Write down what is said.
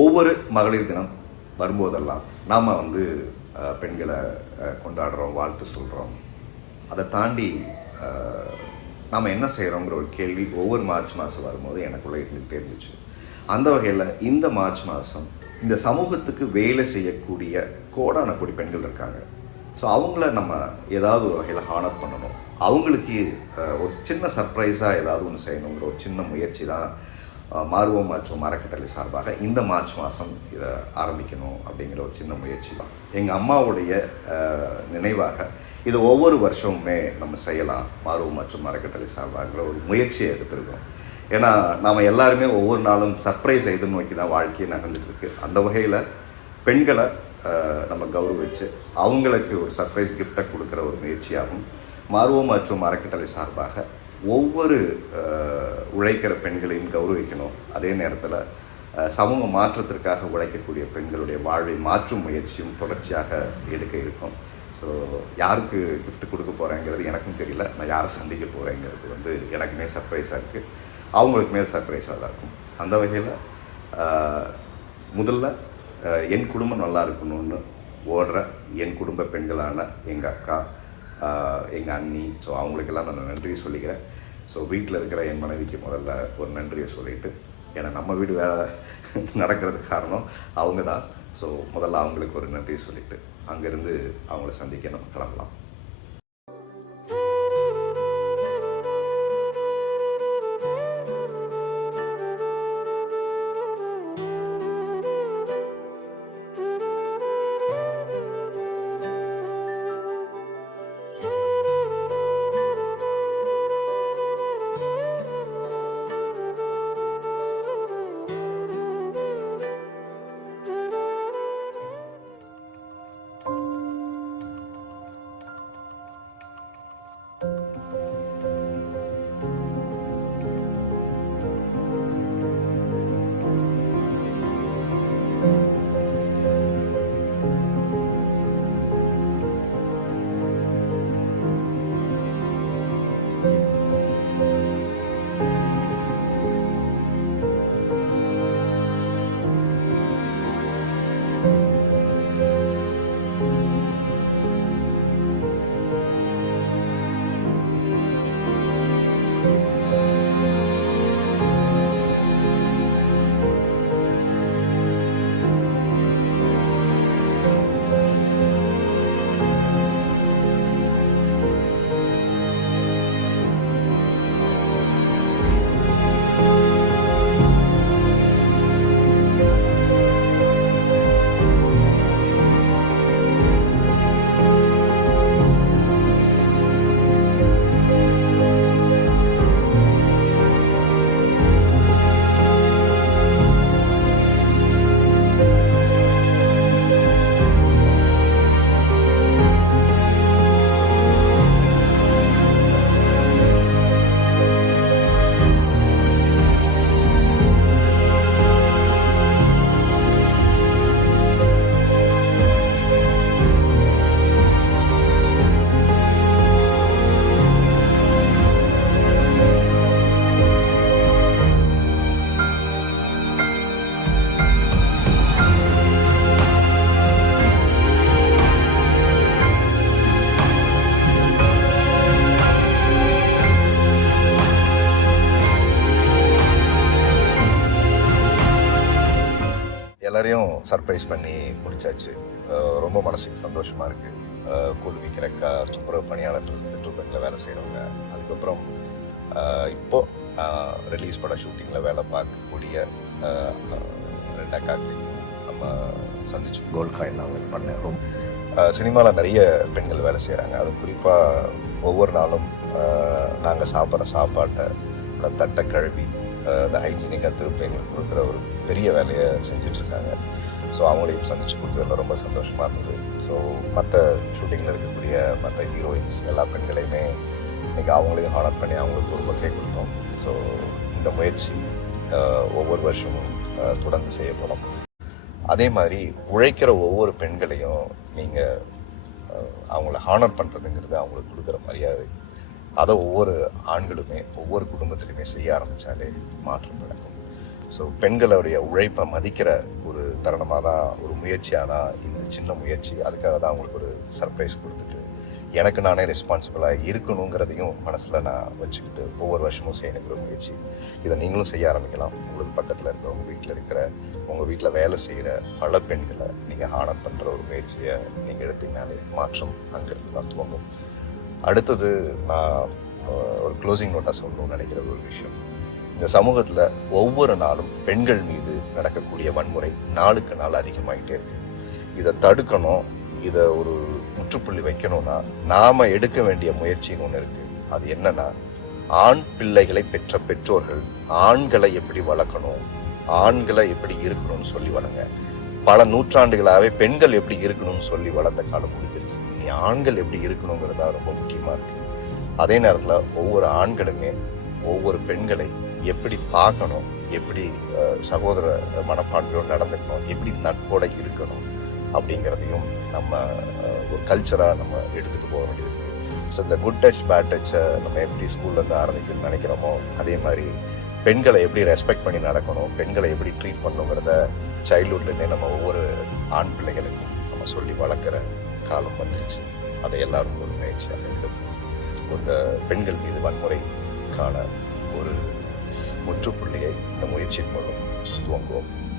ஒவ்வொரு மகளிர் தினம் வரும்போதெல்லாம் நாம் வந்து பெண்களை கொண்டாடுறோம் வாழ்த்து சொல்கிறோம் அதை தாண்டி நாம் என்ன செய்கிறோங்கிற ஒரு கேள்வி ஒவ்வொரு மார்ச் மாதம் வரும்போது எனக்குள்ளே இருந்துகிட்டே இருந்துச்சு அந்த வகையில் இந்த மார்ச் மாதம் இந்த சமூகத்துக்கு வேலை செய்யக்கூடிய கோடான கூடி பெண்கள் இருக்காங்க ஸோ அவங்கள நம்ம ஏதாவது ஒரு வகையில் ஹானர் பண்ணணும் அவங்களுக்கு ஒரு சின்ன சர்ப்ரைஸாக ஏதாவது ஒன்று செய்யணுங்கிற ஒரு சின்ன முயற்சி தான் மார்வோ மற்றும் அறக்கட்டளை சார்பாக இந்த மார்ச் மாதம் இதை ஆரம்பிக்கணும் அப்படிங்கிற ஒரு சின்ன முயற்சி தான் எங்கள் அம்மாவுடைய நினைவாக இது ஒவ்வொரு வருஷமுமே நம்ம செய்யலாம் மார்வோ மற்றும் அறக்கட்டளை சார்பாகிற ஒரு முயற்சியை எடுத்திருக்கோம் ஏன்னா நாம் எல்லாருமே ஒவ்வொரு நாளும் சர்ப்ரைஸ் நோக்கி தான் வாழ்க்கையை நகர்ந்துட்டுருக்கு அந்த வகையில் பெண்களை நம்ம கௌரவித்து அவங்களுக்கு ஒரு சர்ப்ரைஸ் கிஃப்டை கொடுக்குற ஒரு முயற்சியாகும் மார்வோ மாற்றும் அறக்கட்டளை சார்பாக ஒவ்வொரு உழைக்கிற பெண்களையும் கௌரவிக்கணும் அதே நேரத்தில் சமூக மாற்றத்திற்காக உழைக்கக்கூடிய பெண்களுடைய வாழ்வை மாற்றும் முயற்சியும் தொடர்ச்சியாக எடுக்க இருக்கும் ஸோ யாருக்கு கிஃப்ட் கொடுக்க போகிறேங்கிறது எனக்கும் தெரியல நான் யாரை சந்திக்க போகிறேங்கிறது வந்து எனக்குமே சர்ப்ரைஸாக இருக்குது அவங்களுக்குமே சர்ப்ரைஸாக தான் இருக்கும் அந்த வகையில் முதல்ல என் குடும்பம் நல்லா இருக்கணும்னு ஓடுற என் குடும்ப பெண்களான எங்கள் அக்கா எங்கள் அண்ணி ஸோ அவங்களுக்கெல்லாம் நான் நன்றி சொல்லிக்கிறேன் ஸோ வீட்டில் இருக்கிற என் மனைவிக்கு முதல்ல ஒரு நன்றியை சொல்லிவிட்டு ஏன்னா நம்ம வீடு வேலை நடக்கிறதுக்கு காரணம் அவங்க தான் ஸோ முதல்ல அவங்களுக்கு ஒரு நன்றி சொல்லிவிட்டு அங்கேருந்து அவங்கள சந்திக்க நம்ம கிளம்பலாம் எல்லாரையும் சர்ப்ரைஸ் பண்ணி முடிச்சாச்சு ரொம்ப மனசுக்கு சந்தோஷமாக இருக்குது கூடுவி விற்கிறக்கா துப்புரவு பணியாளர்கள் பெட்ரோல் பங்கில் வேலை செய்கிறவங்க அதுக்கப்புறம் இப்போது ரிலீஸ் பட ஷூட்டிங்கில் வேலை பார்க்கக்கூடிய ரெண்டு அக்காக்களையும் நம்ம சந்திச்சு கோல்ட் காயின் பண்ணோம் பண்ணேன் சினிமாவில் நிறைய பெண்கள் வேலை செய்கிறாங்க அது குறிப்பாக ஒவ்வொரு நாளும் நாங்கள் சாப்பிட்ற சாப்பாட்டை உள்ள தட்டை கழுவி அந்த ஹைஜீனிக்காக திருப்பி எங்களுக்கு கொடுக்குற ஒரு பெரிய வேலையை செஞ்சிட்ருக்காங்க ஸோ அவங்களையும் சந்திச்சு கொடுத்ததில் ரொம்ப சந்தோஷமாக இருந்தது ஸோ மற்ற ஷூட்டிங்கில் இருக்கக்கூடிய மற்ற ஹீரோயின்ஸ் எல்லா பெண்களையுமே இன்றைக்கி அவங்களையும் ஹானர் பண்ணி அவங்களுக்கு ஒரு பக்கே கொடுத்தோம் ஸோ இந்த முயற்சி ஒவ்வொரு வருஷமும் தொடர்ந்து செய்யப்படும் அதே மாதிரி உழைக்கிற ஒவ்வொரு பெண்களையும் நீங்கள் அவங்கள ஹானர் பண்ணுறதுங்கிறது அவங்களுக்கு கொடுக்குற மரியாதை அதை ஒவ்வொரு ஆண்களுமே ஒவ்வொரு குடும்பத்திலையுமே செய்ய ஆரம்பித்தாலே மாற்றம் நடக்கும் ஸோ பெண்களுடைய உழைப்பை மதிக்கிற ஒரு தருணமாக தான் ஒரு முயற்சியாக தான் இந்த சின்ன முயற்சி அதுக்காக தான் அவங்களுக்கு ஒரு சர்ப்ரைஸ் கொடுத்துட்டு எனக்கு நானே ரெஸ்பான்சிபிளாக இருக்கணுங்கிறதையும் மனசில் நான் வச்சுக்கிட்டு ஒவ்வொரு வருஷமும் செய்யணுங்கிற முயற்சி இதை நீங்களும் செய்ய ஆரம்பிக்கலாம் உங்களுக்கு பக்கத்தில் இருக்கிற உங்கள் வீட்டில் இருக்கிற உங்கள் வீட்டில் வேலை செய்கிற பல பெண்களை நீங்கள் ஹானர் பண்ணுற ஒரு முயற்சியை நீங்கள் எடுத்தீங்கனாலே மாற்றம் அங்கே தான் துவங்கும் அடுத்தது நான் ஒரு க்ளோசிங் நோட்டாக சொல்லணும்னு நினைக்கிற ஒரு விஷயம் இந்த சமூகத்தில் ஒவ்வொரு நாளும் பெண்கள் மீது நடக்கக்கூடிய வன்முறை நாளுக்கு நாள் அதிகமாகிட்டே இருக்கு இதை தடுக்கணும் இதை ஒரு முற்றுப்புள்ளி வைக்கணும்னா நாம் எடுக்க வேண்டிய முயற்சின்னு ஒன்று இருக்குது அது என்னன்னா ஆண் பிள்ளைகளை பெற்ற பெற்றோர்கள் ஆண்களை எப்படி வளர்க்கணும் ஆண்களை எப்படி இருக்கணும்னு சொல்லி வளங்க பல நூற்றாண்டுகளாகவே பெண்கள் எப்படி இருக்கணும்னு சொல்லி வளர்ந்த காலம் முடிஞ்சிருச்சு இனி ஆண்கள் எப்படி இருக்கணுங்கிறதா ரொம்ப முக்கியமாக இருக்கு அதே நேரத்தில் ஒவ்வொரு ஆண்களுமே ஒவ்வொரு பெண்களை எப்படி பார்க்கணும் எப்படி சகோதர மனப்பான்மையோடு நடந்துக்கணும் எப்படி நட்போட இருக்கணும் அப்படிங்கிறதையும் நம்ம ஒரு கல்ச்சராக நம்ம எடுத்துகிட்டு போக வேண்டியிருக்கு ஸோ இந்த குட் டச் பேட் டச்சை நம்ம எப்படி ஸ்கூல்லேருந்து ஆரம்பிக்கணும்னு நினைக்கிறோமோ அதே மாதிரி பெண்களை எப்படி ரெஸ்பெக்ட் பண்ணி நடக்கணும் பெண்களை எப்படி ட்ரீட் பண்ணுங்கிறத சைல்ட்ஹுட்லேருந்தே நம்ம ஒவ்வொரு ஆண் பிள்ளைகளுக்கும் நம்ம சொல்லி வளர்க்குற காலம் வந்துருச்சு அதை எல்லாரும் ஒரு முயற்சியாக வேண்டும் இந்த பெண்கள் மீது வன்முறை காண ஒரு முற்றுப்புள்ளியை இந்த முயற்சி மூலம் துவங்குவோம்